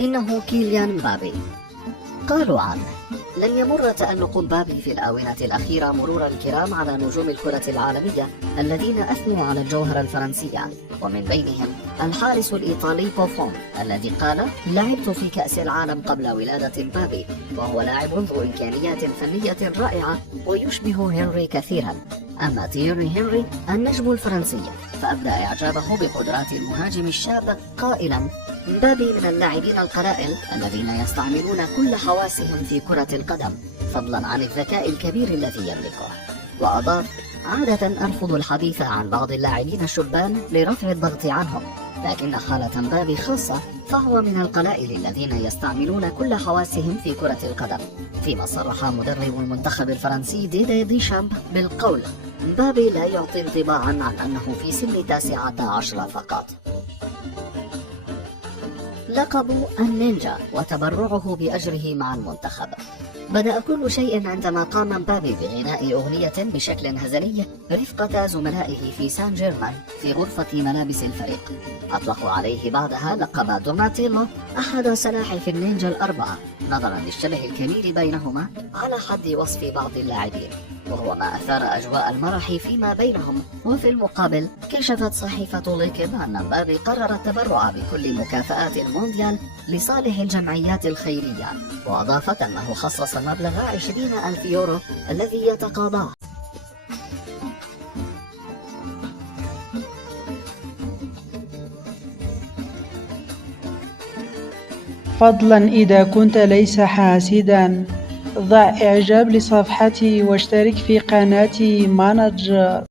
إنه كيليان مبابي. قالوا عنه: لم يمر تألق مبابي في الآونة الأخيرة مرور الكرام على نجوم الكرة العالمية الذين أثنوا على الجوهرة الفرنسية، ومن بينهم الحارس الإيطالي بوفون الذي قال: لعبت في كأس العالم قبل ولادة مبابي، وهو لاعب ذو إمكانيات فنية رائعة ويشبه هنري كثيرا. أما تييري هنري النجم الفرنسي فأبدى إعجابه بقدرات المهاجم الشاب قائلا: مبابي من اللاعبين القلائل الذين يستعملون كل حواسهم في كرة القدم، فضلا عن الذكاء الكبير الذي يملكه. وأضاف: عادة أرفض الحديث عن بعض اللاعبين الشبان لرفع الضغط عنهم، لكن حالة مبابي خاصة، فهو من القلائل الذين يستعملون كل حواسهم في كرة القدم. فيما صرح مدرب المنتخب الفرنسي ديدي ديشامب بالقول: مبابي لا يعطي انطباعا عن أنه في سن 19 فقط. لقب النينجا وتبرعه بأجره مع المنتخب. بدأ كل شيء عندما قام مبابي بغناء أغنية بشكل هزلي رفقة زملائه في سان جيرمان في غرفة ملابس الفريق. أطلقوا عليه بعدها لقب دوناتيلو، أحد سلاحف النينجا الأربعة، نظرا للشبه الكبير بينهما على حد وصف بعض اللاعبين، وهو ما أثار أجواء المرح فيما بينهم. وفي المقابل كشفت صحيفة ليكيب أن مبابي قرر التبرع بكل مكافآت المونديال لصالح الجمعيات الخيرية، وأضافت أنه خصص مبلغ 20,000 يورو الذي يتقاضاه. فضلا إذا كنت ليس حاسدا، ضع إعجاب لصفحتي واشترك في قناتي مانجر.